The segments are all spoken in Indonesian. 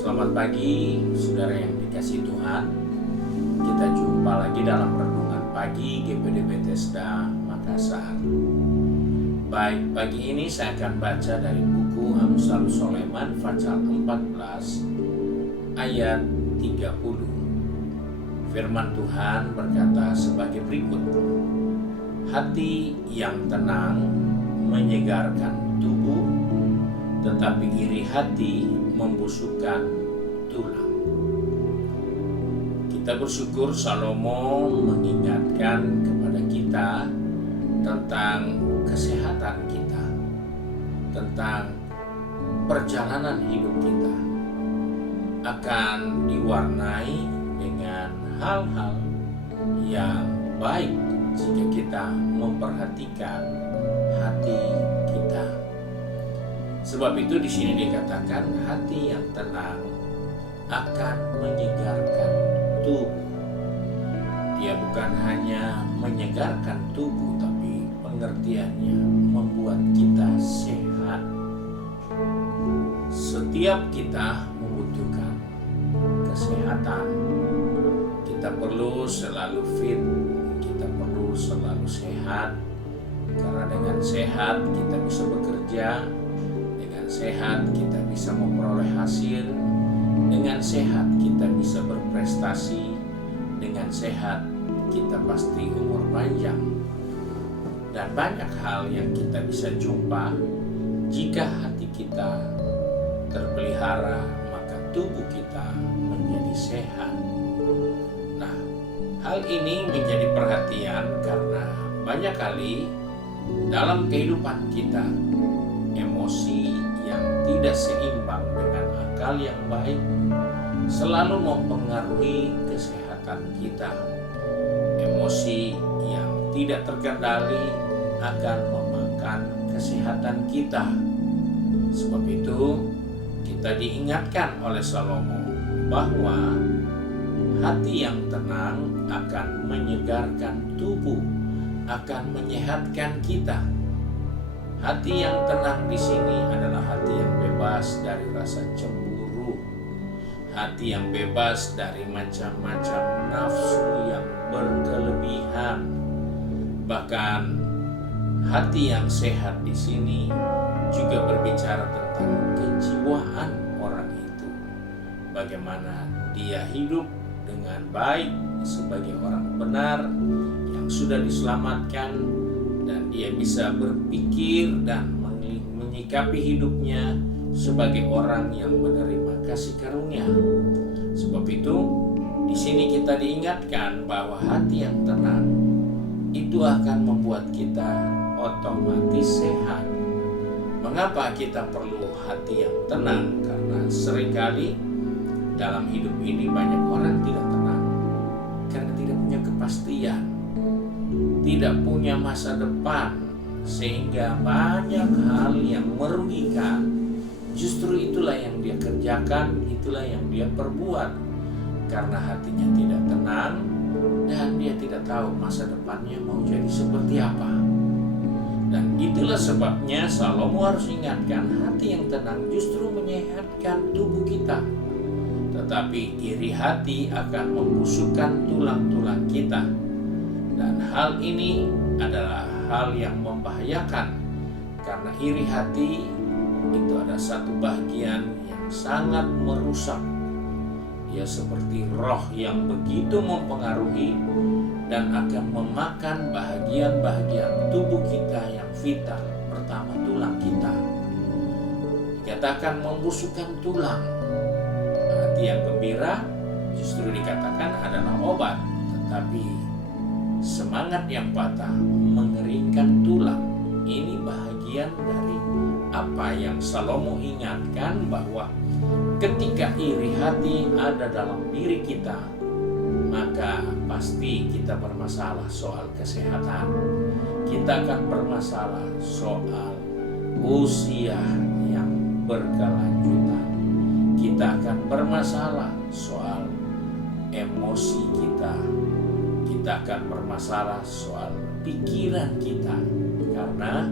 Selamat pagi, saudara yang dikasihi Tuhan. Kita jumpa lagi dalam renungan pagi GPD Bethesda Makassar. Baik, pagi ini saya akan baca dari buku Amsal Sulaiman pasal 14 ayat 30. Firman Tuhan berkata sebagai berikut: hati yang tenang menyegarkan tubuh, tetapi iri hati membusukkan tulang. Kita bersyukur Salomo mengingatkan kepada kita tentang kesehatan kita, tentang perjalanan hidup kita akan diwarnai dengan hal-hal yang baik jika kita memperhatikan hati kita. Sebab itu di sini dikatakan hati yang tenang akan menyegarkan tubuh. Dia bukan hanya menyegarkan tubuh, tapi pengertiannya membuat kita sehat. Setiap kita membutuhkan kesehatan. Kita perlu selalu fit, kita perlu selalu sehat. Karena dengan sehat kita bisa bekerja, dengan sehat kita bisa memperoleh hasil, dengan sehat kita bisa berprestasi, dengan sehat kita pasti umur panjang. Dan banyak hal yang kita bisa jumpa jika hati kita terpelihara, maka tubuh kita menjadi sehat. Nah, hal ini menjadi perhatian karena banyak kali dalam kehidupan kita, emosi yang tidak seimbang dengan akal yang baik selalu mempengaruhi kesehatan kita. Emosi yang tidak terkendali akan memakan kesehatan kita. Sebab itu kita diingatkan oleh Salomo bahwa hati yang tenang akan menyegarkan tubuh, akan menyehatkan kita. Hati yang tenang di sini adalah hati yang bebas dari rasa cemburu, hati yang bebas dari macam-macam nafsu yang berkelebihan. Bahkan hati yang sehat di sini juga berbicara tentang kejiwaan orang itu. Bagaimana dia hidup dengan baik sebagai orang benar yang sudah diselamatkan, dan dia bisa berpikir dan menyikapi hidupnya sebagai orang yang menerima kasih karunia. Sebab itu di sini kita diingatkan bahwa hati yang tenang itu akan membuat kita otomatis sehat. Mengapa kita perlu hati yang tenang? Karena seringkali dalam hidup ini banyak orang tidak tenang karena tidak punya kepastian, tidak punya masa depan, sehingga banyak hal yang merugikan. Justru itulah yang dia kerjakan, itulah yang dia perbuat, karena hatinya tidak tenang dan dia tidak tahu masa depannya mau jadi seperti apa. Dan itulah sebabnya Salomo harus ingatkan, hati yang tenang justru menyehatkan tubuh kita, tetapi iri hati akan membusukkan tulang-tulang kita. Dan hal ini adalah hal yang membahayakan, karena iri hati itu ada satu bagian yang sangat merusak. Dia seperti roh yang begitu mempengaruhi dan akan memakan bahagian-bahagian tubuh kita yang vital. Pertama, tulang kita. Dikatakan membusukkan tulang. Hati yang gembira justru dikatakan adalah obat, tetapi semangat yang patah mengeringkan tulang. Ini bahagian dari apa yang Salomo ingatkan, bahwa ketika iri hati ada dalam diri kita, maka pasti kita bermasalah soal kesehatan. Kita akan bermasalah soal usia yang berkelanjutan. Kita akan bermasalah soal emosi kita. Kita akan bermasalah soal pikiran kita, karena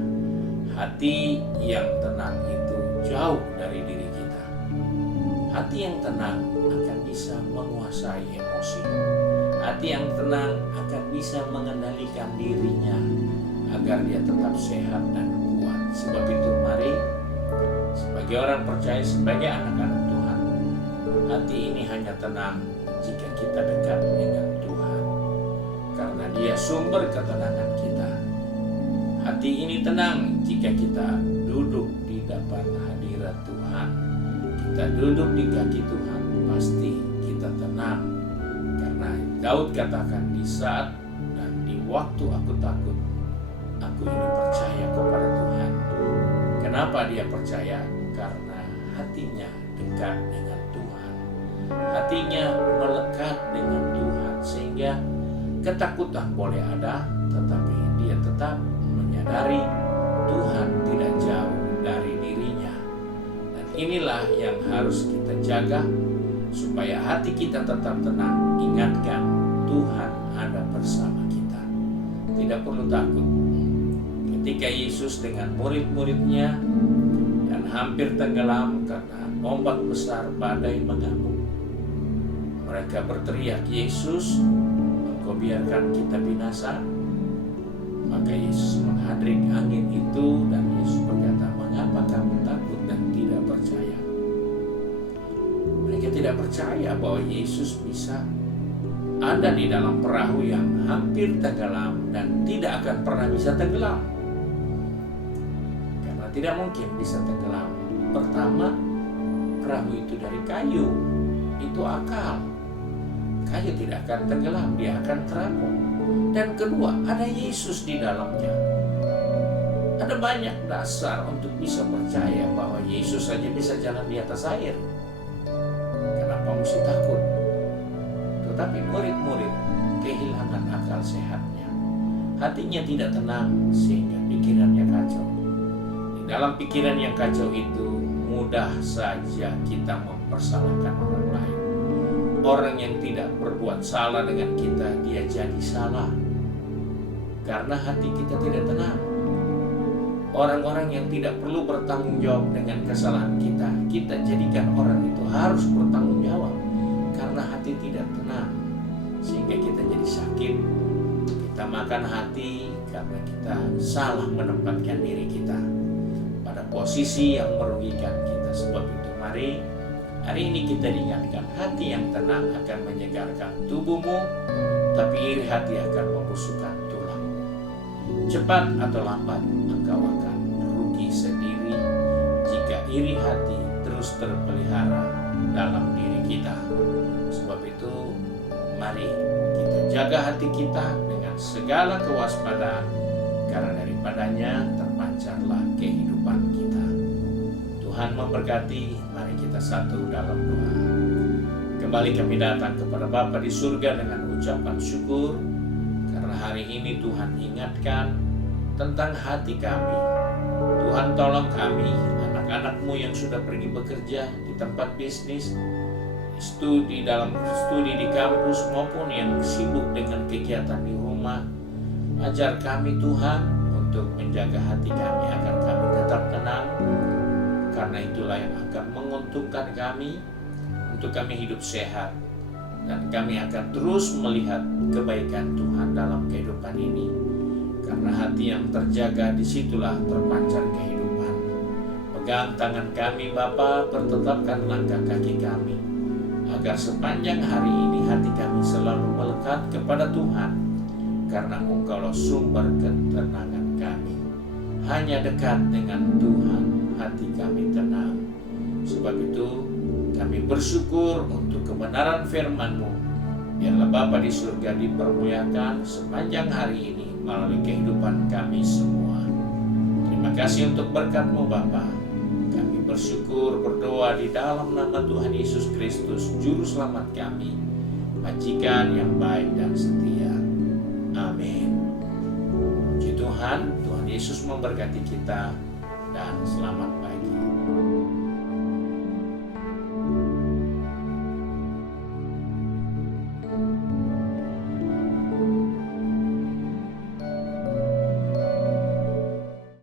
hati yang tenang itu jauh dari diri kita. Hati yang tenang akan bisa menguasai emosi. Hati yang tenang akan bisa mengendalikan dirinya agar dia tetap sehat dan kuat. Sebab itu mari sebagai orang percaya, sebagai anak-anak Tuhan, hati ini hanya tenang jika kita dekat dengan Tuhan, karena Dia sumber ketenangan kita. Hati ini tenang jika kita duduk di depan hadirat Tuhan, kita duduk di kaki Tuhan, pasti kita tenang. Karena Daud katakan, di saat dan di waktu aku takut, aku ini percaya kepada Tuhan. Kenapa dia percaya? Karena hatinya dekat dengan Tuhan. Hatinya melekat dengan Tuhan, sehingga ketakutan boleh ada, tetapi dia tetap menyadari Tuhan tidak jauh dari dirinya. Dan inilah yang harus kita jaga, supaya hati kita tetap tenang. Ingatkan, Tuhan ada bersama kita. Tidak perlu takut. Ketika Yesus dengan murid-muridnya dan hampir tenggelam karena ombak besar, badai mengamuk, mereka berteriak, "Yesus, Engkau biarkan kita binasa?" Maka Yesus menghadrik angin itu dan Yesus berkata, "Mengapa kamu takut dan tidak percaya?" Mereka tidak percaya bahwa Yesus bisa ada di dalam perahu yang hampir tenggelam dan tidak akan pernah bisa tenggelam. Karena tidak mungkin bisa tenggelam. Pertama, perahu itu dari kayu, itu akal. Kayu tidak akan tenggelam, dia akan terapung. Dan kedua, ada Yesus di dalamnya. Ada banyak dasar untuk bisa percaya bahwa Yesus saja bisa jalan di atas air. Kenapa mesti takut? Tetapi murid-murid kehilangan akal sehatnya. Hatinya tidak tenang sehingga pikirannya kacau. Di dalam pikiran yang kacau itu mudah saja kita mempersalahkan orang lain. Orang yang tidak berbuat salah dengan kita, dia jadi salah karena hati kita tidak tenang. Orang-orang yang tidak perlu bertanggung jawab dengan kesalahan kita, kita jadikan orang itu harus bertanggung jawab karena hati tidak tenang, sehingga kita jadi sakit. Kita makan hati karena kita salah menempatkan diri kita pada posisi yang merugikan kita. Sebab itu mari hari ini kita diingatkan, hati yang tenang akan menyegarkan tubuhmu, tapi iri hati akan membusukkan tulang. Cepat atau lambat engkau akan rugi sendiri jika iri hati terus terpelihara dalam diri kita. Sebab itu mari kita jaga hati kita dengan segala kewaspadaan, karena daripadanya terpancarlah kehidupan kita. Tuhan memberkati. Mari kita satu dalam doa. Kembali kami datang kepada Bapa di surga dengan ucapan syukur, karena hari ini Tuhan ingatkan tentang hati kami. Tuhan tolong kami, anak-anak-Mu yang sudah pergi bekerja di tempat bisnis, studi di kampus, maupun yang sibuk dengan kegiatan di rumah. Ajar kami Tuhan untuk menjaga hati kami agar kami tetap tenang, karena itulah yang akan menguntungkan kami untuk kami hidup sehat, dan kami akan terus melihat kebaikan Tuhan dalam kehidupan ini. Karena hati yang terjaga, disitulah terpancar kehidupan. Pegang tangan kami Bapa, pertetapkan langkah kaki kami, agar sepanjang hari ini hati kami selalu melekat kepada Tuhan, karena Engkaulah sumber ketenangan kami. Hanya dekat dengan Tuhan hati kami tenang. Sebab itu kami bersyukur untuk kebenaran firman-Mu. Biarlah Bapa di surga dipermuliakan sepanjang hari ini melalui kehidupan kami semua. Terima kasih untuk berkat-Mu Bapa. Kami bersyukur, berdoa di dalam nama Tuhan Yesus Kristus, Juru Selamat kami, Majikan yang baik dan setia. Amin. Puji Tuhan, Tuhan Yesus memberkati kita, dan selamat pagi.